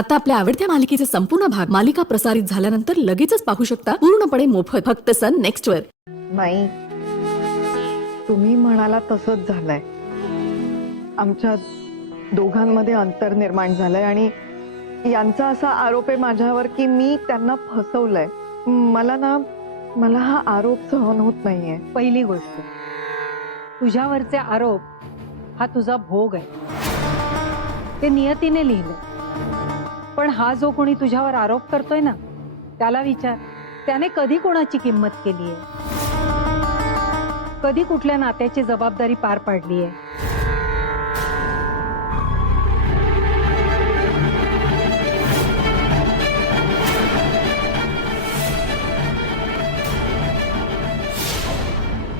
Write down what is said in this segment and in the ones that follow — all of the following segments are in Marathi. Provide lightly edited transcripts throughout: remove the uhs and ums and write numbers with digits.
आता आपल्या आवडत्या मालिकेचे संपूर्ण भाग मालिका प्रसारित झाल्यानंतर लगेचच पाहू शकता पूर्णपणे मोफत फक्त सन नेक्स्ट वर। नाही, तुम्ही म्हणाला तसंच झालंय। आमच्या दोघांमध्ये अंतर निर्माण झालंय आणि यांचा असा आरोप आहे माझ्यावर की मी त्यांना फसवलंय। मला हा आरोप सहन होत नाहीये। पहिली गोष्ट, तुझ्यावरचे आरोप हा तुझा भोग आहे, ते नियतीने लिहिलं। पण हा जो कोणी तुझ्यावर आरोप करतोय ना, त्याला विचार, त्याने कधी कोणाची किंमत केली आहे, कधी कुठल्या नात्याची जबाबदारी पार पाडली आहे।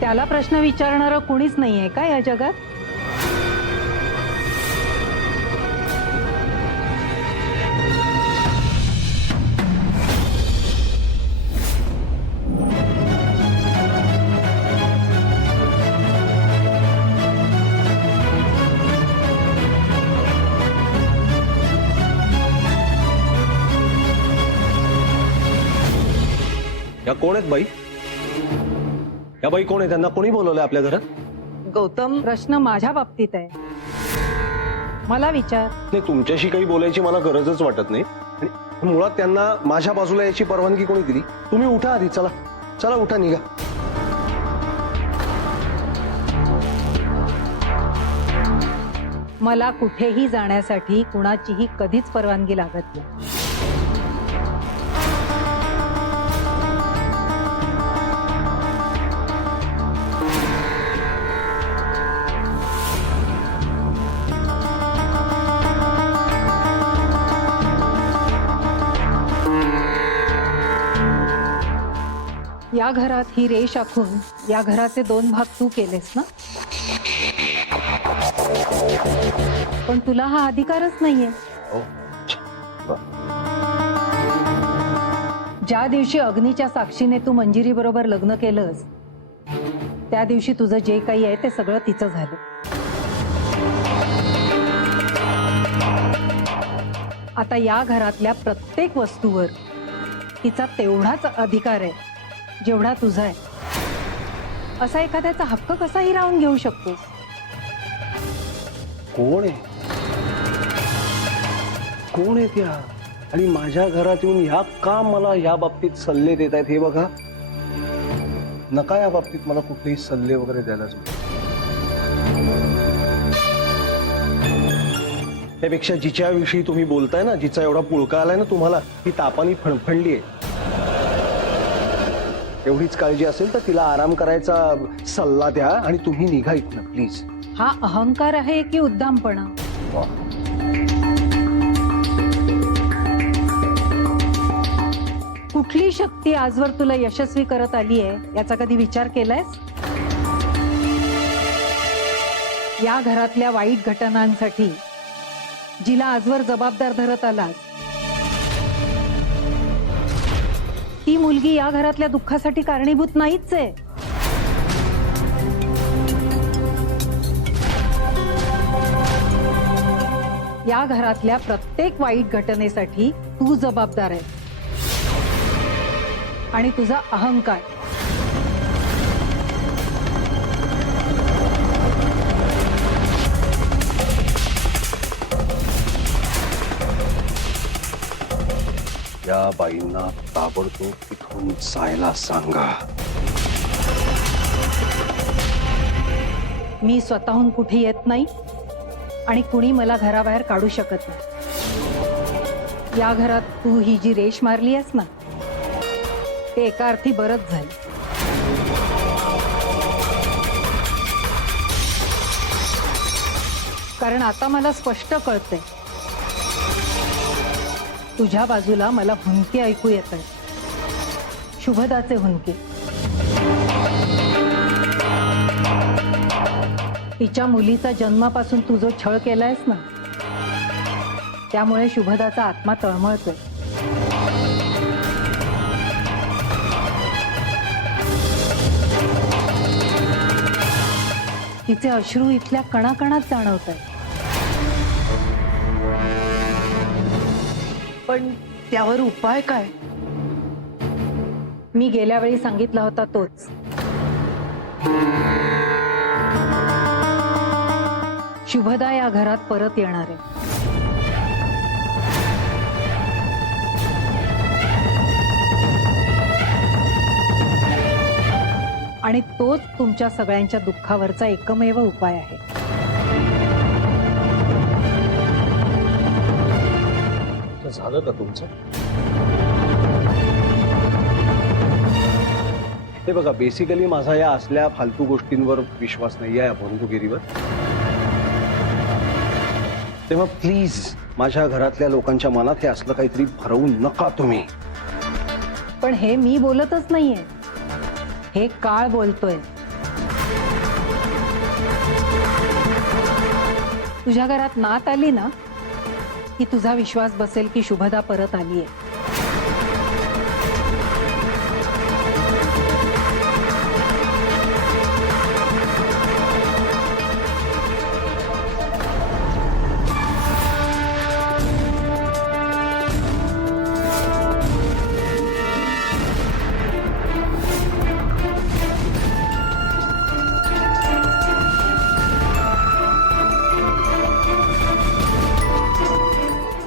त्याला प्रश्न विचारणारं कोणीच नाहीये का या जगात? या कोण आहेत बाई? या बाई कोण आहे? त्यांना कोणी बोलवलंय आपल्या घरात? गौतम, प्रश्न माझ्या बाबतीत आहे, मला विचार। नाही, तुमच्याशी काही बोलायची मला गरजच वाटत नाही आणि मुळात त्यांना माझ्या बाजूला याची परवानगी कोणी दिली? तुम्ही उठा आधी, चला चला उठा, निघा। मला कुठेही जाण्यासाठी कुणाचीही कधीच परवानगी लागत नाही। या घरात ही रेष आखून या घराचे 2 भाग तू केलेस ना, पण तुला हा अधिकारच नाहीये। ज्या दिवशी अग्नीच्या साक्षीने तू मंजिरी बरोबर लग्न केलंस, त्या दिवशी तुझं जे काही आहे ते सगळं तिचं झालं। आता या घरातल्या प्रत्येक वस्तूवर तिचा तेवढाच अधिकार आहे जेवढा तुझा आहे। असा एखाद्याचा हक्क कसा हिरावून घेऊ शकतोस? कोण आहे? कोण आहे त्या? आणि माझ्या घरात येऊन ह्या का मला या बाबतीत सल्ले देत आहेत? हे बघा, नका या बाबतीत मला कुठलेही सल्ले वगैरे द्यायला जाऊ। त्यापेक्षा जिच्याविषयी तुम्ही बोलताय ना, जिचा एवढा पुळका आलाय ना तुम्हाला, ती तापानी फणफणली आहे। एवढीच काळजी असेल तर तिला आराम करायचा सल्ला द्या आणि तुम्ही निघा इथनं प्लीज। हा अहंकार आहे की उद्दामपणा? कुठली शक्ती आजवर तुला यशस्वी करत आली आहे याचा कधी विचार केलायस? या घरातल्या वाईट घटनांसाठी जिला आजवर जबाबदार धरत आलास, ती मुलगी या घरातल्या दुःखासाठी कारणीभूत नाहीच आहे। या घरातल्या प्रत्येक वाईट घटनेसाठी तू जबाबदार आहे आणि तुझा अहंकार। या बाईंना ताबडतोब इथून जायला सांगा। मी स्वतःहून कुठे येत नाही आणि कुणी मला घराबाहेर काढू शकत नाही। या घरात तू ही जी रेष मारली आहेस ना, ते एका अर्थी बरंच झालं। कारण आता मला स्पष्ट कळतंय, तुझ्या बाजूला मला हुंदके ऐकू येत आहेत, शुभदाचे हुंदके। तिच्या मुलीचा जन्मापासून तू जो छळ केलायस ना, त्यामुळे शुभदाचा आत्मा तळमळतोय। तिचे अश्रू इथल्या कणाकणात जाणवत आहेत। पण त्यावर उपाय काय? मी गेल्या वेळी सांगितला होता तोच. शुभदा या घरात परत येणार आहे. आणि तोच तुमच्या सगळ्यांच्या दुःखावरचा एकमेव उपाय आहे. तर झालं का तुमचं? हे बघा, बेसिकली माझा या असल्या फालतू गोष्टींवर विश्वास नाही आहे, या बंधुगिरीवर. तेव्हा प्लीज माझ्या घरातल्या लोकांच्या मनात हे असलं काहीतरी भरवू नका तुम्ही. पण हे मी बोलतच नाहीये, हे काळ बोलतोय. तुझ्या घरात नात आली ना की तुझा विश्वास बसेल की शुभदा परत आलीये.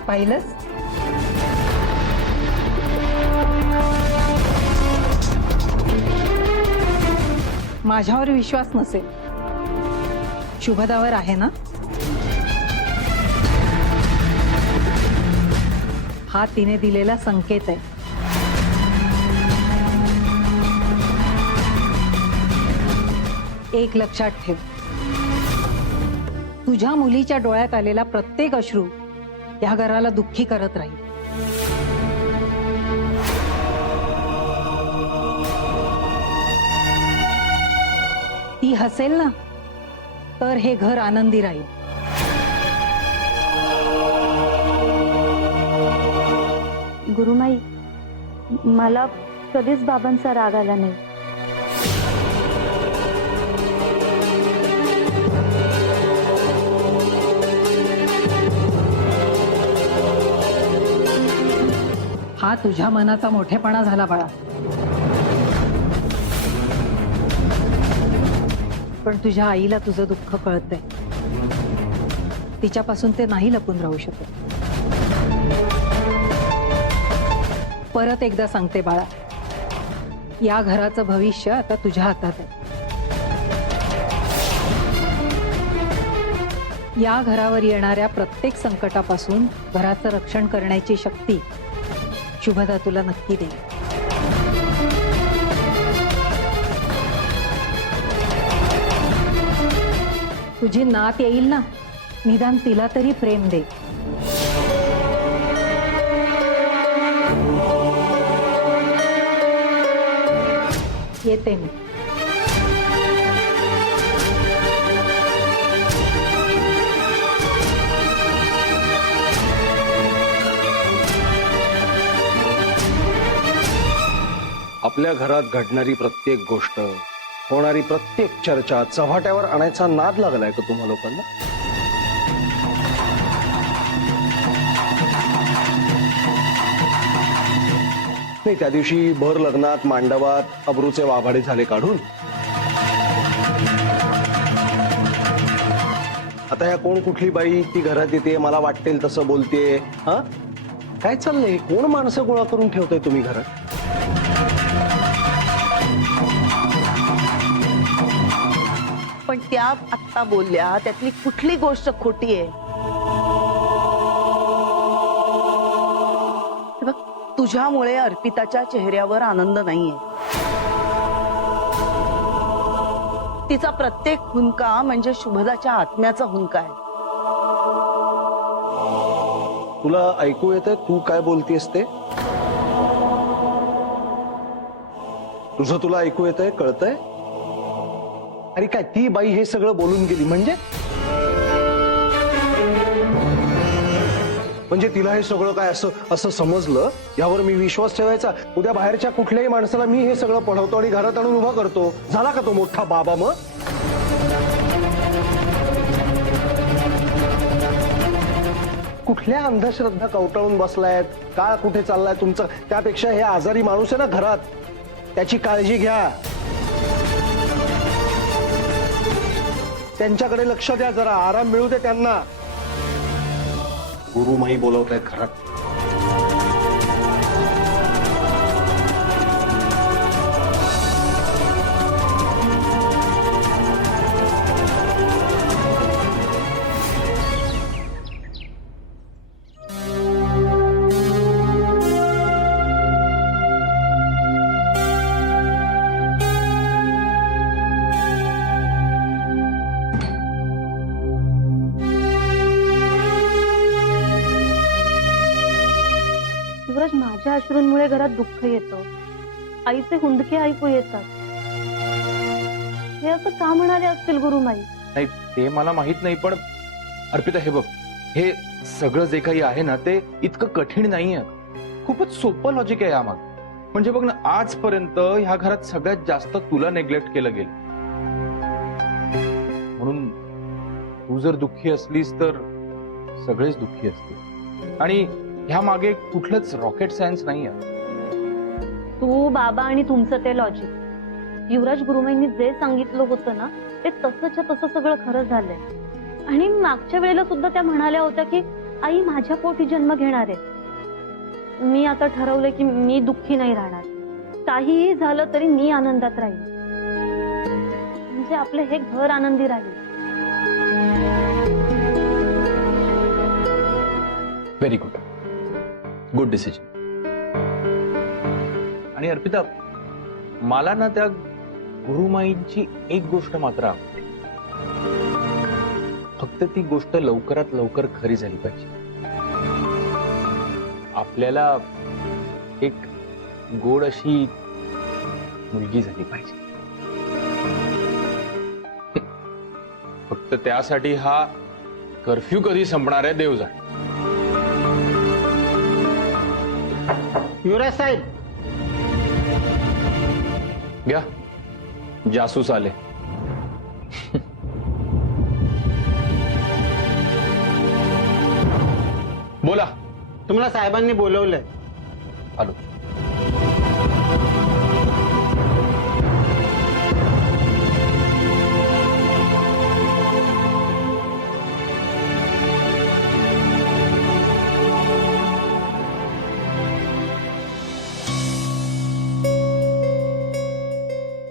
पाहिलंस? माझ्यावर विश्वास नसेल, शुभदावर आहे ना? हा तिने दिलेला संकेत आहे. एक लक्षात ठेव, तुझ्या मुलीच्या डोळ्यात आलेला प्रत्येक अश्रू या घराला दुःखी करत राहील. ती हसेल ना तर हे घर आनंदी राहील. गुरुमाई, मला कधीच बाबांचा राग आला नाही. हा तुझ्या मनाचा मोठेपणा झाला बाळा. पण तुझ्या आईला तुझं दुःख कळतंय. तिच्यापासून ते नाही लपून राहू शकत. परत एकदा सांगते बाळा, या घराचं भविष्य आता तुझ्या हातात आहे. या घरावर येणाऱ्या प्रत्येक संकटापासून घराचं रक्षण करण्याची शक्ती शुभदा तुला नक्की देईल. तुझी नात येईल ना, निदान तिला तरी प्रेम दे. येते मी. आपल्या घरात घडणारी प्रत्येक गोष्ट, होणारी प्रत्येक चर्चा चव्हाट्यावर आणायचा नाद लागलाय का तुम्हा लोकांना? नाही, त्या दिवशी भर लग्नात मांडवात अब्रूचे वाभाडे झाले काढून. आता ह्या कोण कुठली बाई ती घरात येते, मला वाटेल तसं बोलतेय. हा, काय चाललंय? कोण माणसं गोळा करून ठेवताय तुम्ही घरात? पण त्या आत्ता बोलल्या त्यातली कुठली गोष्ट खोटी आहे? हे बघ, तुझ्यामुळे अर्पिताच्या चेहऱ्यावर आनंद नाहीये. तिचा प्रत्येक हुंका म्हणजे शुभदाच्या आत्म्याचा हुंका आहे. तुला ऐकू येतंय तू काय बोलतेस ते? तुझं तुला ऐकू येतंय, कळतंय? अरे काय ती बाई हे सगळं बोलून गेली म्हणजे तिला हे सगळं काय असं समजलं, यावर मी विश्वास ठेवायचा? उद्या बाहेरच्या कुठल्याही माणसाला मी हे सगळं पढवतो आणि घरात आणून उभा करतो. झाला का तो मोठा बाबा? मग कुठल्या अंधश्रद्धा कवटाळून बसलायत? काळ कुठे चाललाय तुमचा? त्यापेक्षा हे आजारी माणूस आहे ना घरात, त्याची काळजी घ्या, त्यांच्याकडे लक्ष द्या, जरा आराम मिळू दे त्यांना. गुरुमाई बोलवत आहेत घरात. युवराज, माझ्या अश्रूंमुळे घरात दुःख येतं. आईचे हुंदके ऐकू येतात. हे असं का म्हणाले असतील गुरुमाई? नाही ते मला माहित नाही, पण अर्पिता हे बघ, हे सगळं जे काही आहे ना ते इतकं कठीण नाहीये. खूपच सोपं लॉजिक आहे यामाग. म्हणजे बघ ना, आजपर्यंत ह्या घरात सगळ्यात जास्त तुला नेग्लेक्ट केलं गेलं. म्हणून तू जर दुःखी असलीस तर सगळेच दुःखी असतील. आणि ह्या मागे कुठलंच रॉकेट सायन्स नाहीये. तू, बाबा आणि तुमचं ते लॉजिक. युवराज, गुरुमाईंनी जे सांगितलं होतं ना ते तसंच्या तसं सगळं खरं झालंय. आणि मागच्या वेळेला सुद्धा त्या म्हणाल्या होत्या की आई माझ्या पोटी जन्म घेणार आहे. मी आता ठरवलंय की मी दुःखी नाही राहणार. काहीही झालं तरी मी आनंदात राहील. म्हणजे आपलं हे घर आनंदी राहील. Very good, good decision. आणि अर्पिता, मला ना त्या गुरुमाईंची एक गोष्ट मात्र आवडते. फक्त ती गोष्ट लवकरात लवकर खरी झाली पाहिजे. आपल्याला एक गोड अशी मुलगी झाली पाहिजे. फक्त त्यासाठी हा कर्फ्यू कधी संपणार आहे देव जाणे. युवराज साहेब, घ्या, जासूस आले. बोला. तुम्हाला साहेबांनी बोलवलंय. आलो.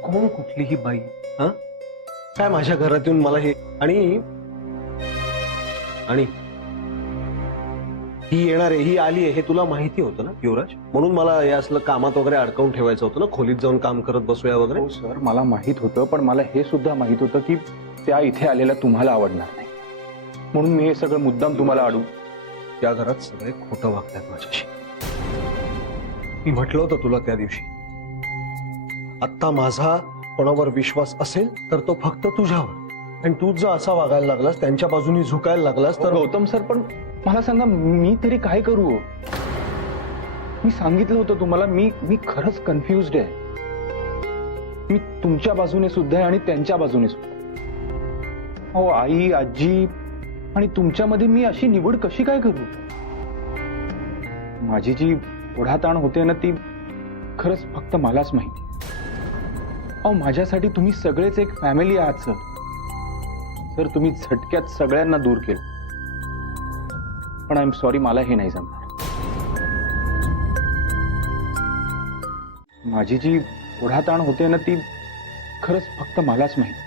कोण कुठली ही बाई? हा, काय माझ्या घरात येऊन मला हे? आणि ही येणार आहे, ही आली आहे, हे तुला माहिती होतं ना युवराज? म्हणून मला या असलं कामात वगैरे अडकवून ठेवायचं होतं ना, खोलीत जाऊन काम करत बसूया वगैरे. हो सर, मला माहित होतं, पण मला हे सुद्धा माहित होतं की त्या इथे आलेल्या तुम्हाला आवडणार नाही. म्हणून मी हे सगळं मुद्दाम तुम्हाला अडू. त्या घरात सगळे खोटं वागतात माझ्याशी. मी म्हटलं होतं तुला त्या दिवशी, आता माझा कोणावर विश्वास असेल तर तो फक्त तुझ्यावर. आणि तू जर असा वागायला लागलास, त्यांच्या बाजूनी झुकायला लागलास तर गौतम सर, पण मला सांगा, मी तरी काय करू? मी सांगितलं होतं तुम्हाला, मी खरंच कन्फ्युज्ड आहे. मी तुमच्या बाजूने सुद्धा आहे आणि त्यांच्या बाजूने सुद्धा. हो, आई, आजी आणि तुमच्यामध्ये मी अशी निवड कशी काय करू? माझी जी ओढाताण होते ना, ती खरंच फक्त मलाच माहिती. अहो, माझ्यासाठी तुम्ही सगळेच एक फॅमिली आहात सर. सर, तुम्ही झटक्यात सगळ्यांना दूर केलं. पण आय एम सॉरी, मला हे नाही जमणार. माझी जी ओढाताण होते ना, ती खरंच फक्त मलाच माहिती.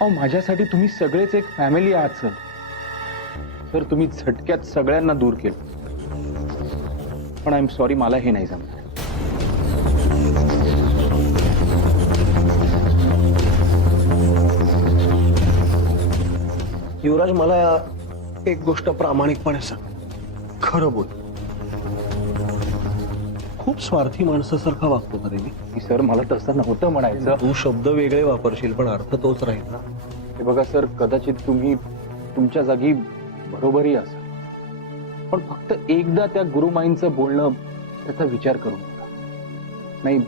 अहो, माझ्यासाठी तुम्ही सगळेच एक फॅमिली आहात सर. सर, तुम्ही झटक्यात सगळ्यांना दूर केलं. पण आय एम सॉरी, मला हे नाही जमणार. युवराज, मला एक गोष्ट प्रामाणिकपणे सांग, खरं बोल. खूप स्वार्थी माणसासारखा वागतो का रे मी? सर, मला तसं नव्हतं म्हणायचं. तू शब्द वेगळे वापरशील पण अर्थ तोच राहील ना. हे बघा सर, कदाचित तुम्ही तुमच्या जागी बरोबरही असाल, पण फक्त एकदा त्या गुरुमाईंचं बोलणं, त्याचा विचार करू नका. नाही,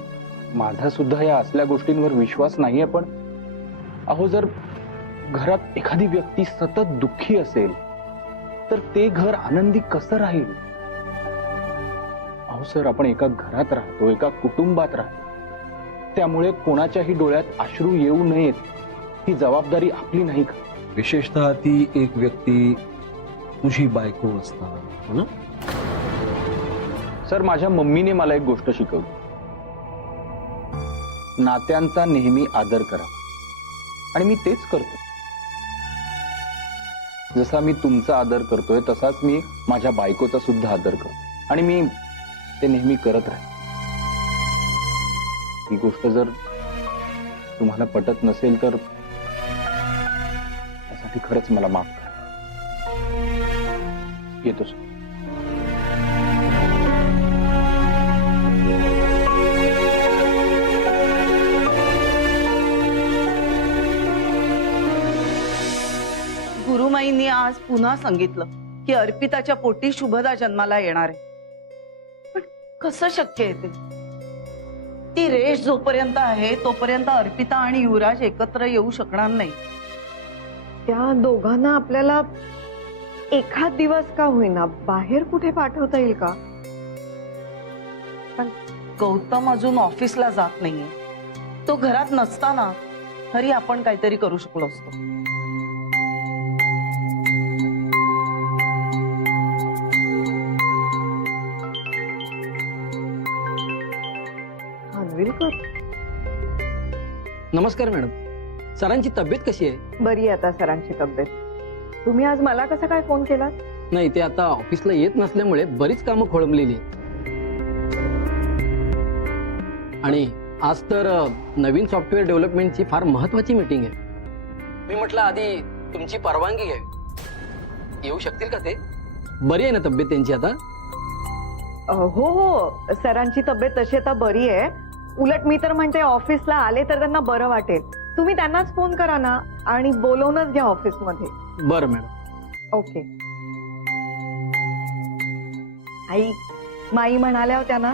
माझा सुद्धा या असल्या गोष्टींवर विश्वास नाहीये, पण अहो, जर घरात एखादी व्यक्ती सतत दुःखी असेल तर ते घर आनंदी कसं राहील? अहो सर, आपण एका घरात राहतो, एका कुटुंबात राहतो, त्यामुळे कोणाच्याही डोळ्यात अश्रू येऊ नयेत ही जबाबदारी आपली नाही का? विशेषतः ती एक व्यक्ती तुझी बायको असणार, हो ना? सर, माझ्या मम्मीने मला एक गोष्ट शिकवली, नात्यांचा नेहमी आदर करावा, आणि मी तेच करतो. जसा मी तुमचा आदर करतोय तसाच मी माझ्या बायकोचा सुद्धा आदर करतो, आणि मी ते नेहमी करत राहीन. ही गोष्ट जर तुम्हाला पटत नसेल तर त्यासाठी खरंच मला माफ करा. येतो सर. गुरुमाईंनी आज पुन्हा सांगितलं की अर्पिताच्या पोटी शुभदा जन्माला येणार आहे. पण कसं शक्य आहे ते? ती रेष जोपर्यंत आहे तोपर्यंत अर्पिता आणि युवराज एकत्र येऊ शकणार नाही. त्या दोघांना आपल्याला एखाद दिवस का होईना बाहेर कुठे पाठवता येईल का? पण गौतम अजून ऑफिसला जात नाहीये. तो घरात नसताना तरी आपण काहीतरी करू शकलो असतो. खानविलकर, नमस्कार मॅडम. सरांची तब्येत कशी आहे? बरी आहे आता सरांची तब्येत. तुम्ही आज मला कसा काय फोन केला? नाही, ते आता ऑफिसला येत नसल्यामुळे बरीच कामं खोळंबलेली आहेत. आणि आज तर नवीन सॉफ्टवेअर डेव्हलपमेंटची फार महत्वाची मीटिंग आहे. मी म्हटलं आधी तुमची परवानगी घ्यावी. येऊ शकतील का ते? बरी आहे ना तब्येत त्यांची आता? हो हो, सरांची तब्येत तशी आता बरी आहे. उलट मी तर म्हणते ऑफिसला आले तर त्यांना बरं वाटेल. तुम्ही त्यांनाच फोन करा ना आणि बोलवूनच घ्या ऑफिसमध्ये. बरं मॅडम. ओके. आई, माई म्हणाल्या होत्या ना,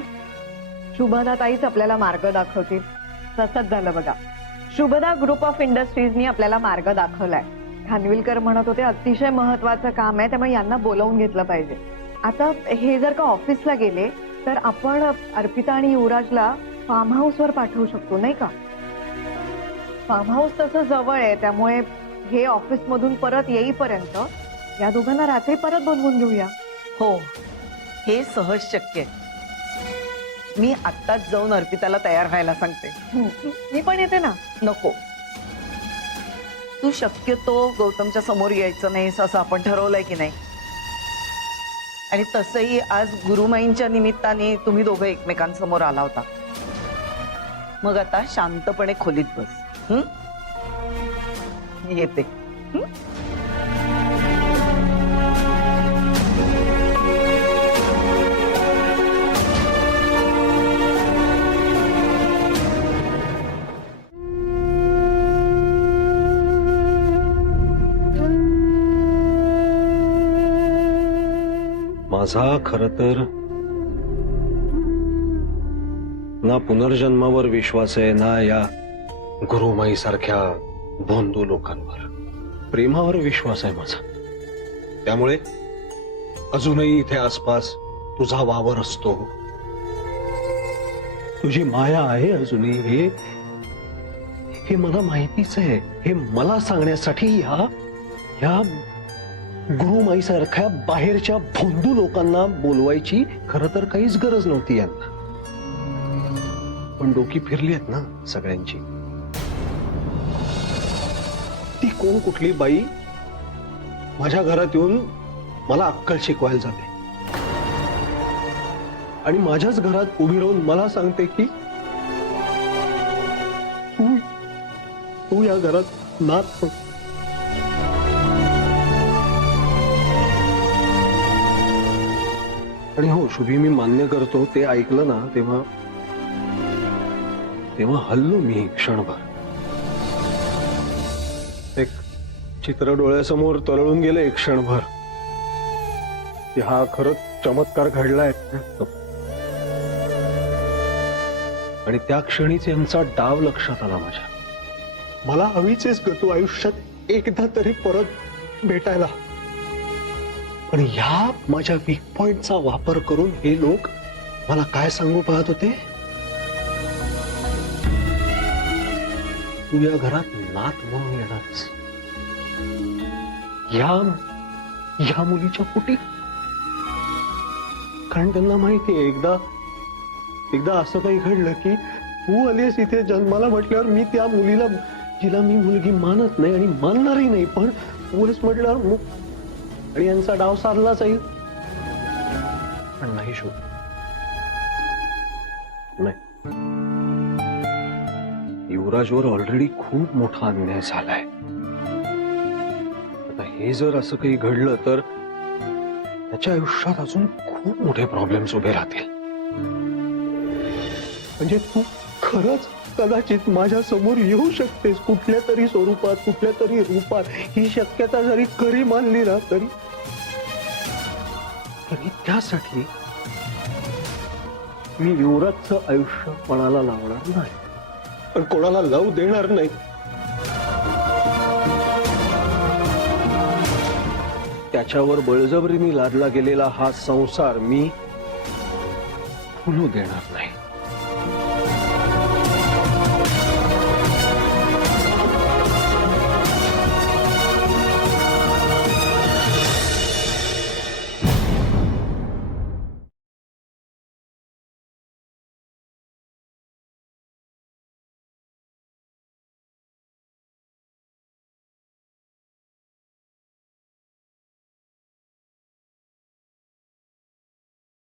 शुभदा ताईच आपल्याला मार्ग दाखवतील. तसंच झालं बघा. शुभदा ग्रुप ऑफ इंडस्ट्रीजनी आपल्याला मार्ग दाखवलाय. खानविलकर म्हणत होते अतिशय महत्वाचं काम आहे, त्यामुळे यांना बोलावून घेतलं पाहिजे. आता हे जर का ऑफिसला गेले तर आपण अर्पिता आणि युवराजला फार्म हाऊसवर पाठवू शकतो, नाही का? फार्म हाऊस तसं जवळ आहे, त्यामुळे हे ऑफिस मधून परत येईपर्यंत या दोघांना रात्री परत बोलवून घेऊया. हो, हे सहज शक्य आहे. मी आत्ताच जाऊन अर्पिताला तयार व्हायला सांगते. मी पण येते ना. नको, तू शक्यतो गौतमच्या समोर यायचं नाहीस असं आपण ठरवलंय की नाही? आणि तसंही आज गुरुमाईंच्या निमित्ताने तुम्ही दोघं एकमेकांसमोर आला होता. मग आता शांतपणे खोलीत बस. येते. माझा खर तर ना पुनर्जन्मावर विश्वास आहे, ना या गुरुमाई सारख्या भोंदू लोकांवर. प्रेमावर विश्वास आहे माझा. त्यामुळे अजूनही इथे आसपास तुझा वावर असतो, तुझी माया आहे अजूनही, हे मला माहितीच आहे. हे मला सांगण्यासाठी या गुरुमाई सारख्या बाहेरच्या भोंदू लोकांना बोलवायची खरं तर काहीच गरज नव्हती यांना. पण डोकी फिरली आहेत ना सगळ्यांची. ती कोण कुठली बाई माझ्या घरात येऊन मला अक्कल शिकवायला जाते आणि माझ्याच घरात उभी राहून मला सांगते की तू या घरात नात. आणि हो शुभी, मी मान्य करतो, ते ऐकलं ना तेव्हा हल्लो मी क्षणभर. एक चित्र डोळ्यासमोर तरळून गेलं एक क्षणभर की हा खरंच चमत्कार घडलाय. आणि त्या क्षणीच यांचा डाव लक्षात आला माझ्या. मला हवीच आहेस ग तू आयुष्यात एकदा तरी परत भेटायला. पण ह्या माझ्या वीक पॉइंटचा वापर करून हे लोक मला काय सांगू पाहत होते, तू या घरात नात म्हणून येणारस या मुलीच्या पोटी. कारण त्यांना माहितीये एकदा असं काही घडलं की तू आलीस इथे जन्माला म्हटल्यावर मी त्या मुलीला, जिला मी मुलगी मानत नाही आणि मानणारही नाही, पण तूच म्हटल्यावर आणि यांचा डाव साधला जाईल. पण नाही शोध, नाही. युवराजवर ऑलरेडी खूप मोठा अन्याय झालाय. आता हे जर असं काही घडलं तर त्याच्या आयुष्यात अजून खूप मोठे प्रॉब्लेम्स उभे राहतील. म्हणजे तू खरंच कदाचित माझ्या समोर येऊ शकतेस कुठल्या तरी स्वरूपात, कुठल्या तरी रूपात. ही शक्यता जरी खरी मानली ना तरी त्यासाठी मी युवराजचं आयुष्य कोणाला लावणार नाही, पण कोणाला लावू देणार नाही. त्याच्यावर बळजबरीने लादला गेलेला हा संसार मी फुलू देणार नाही.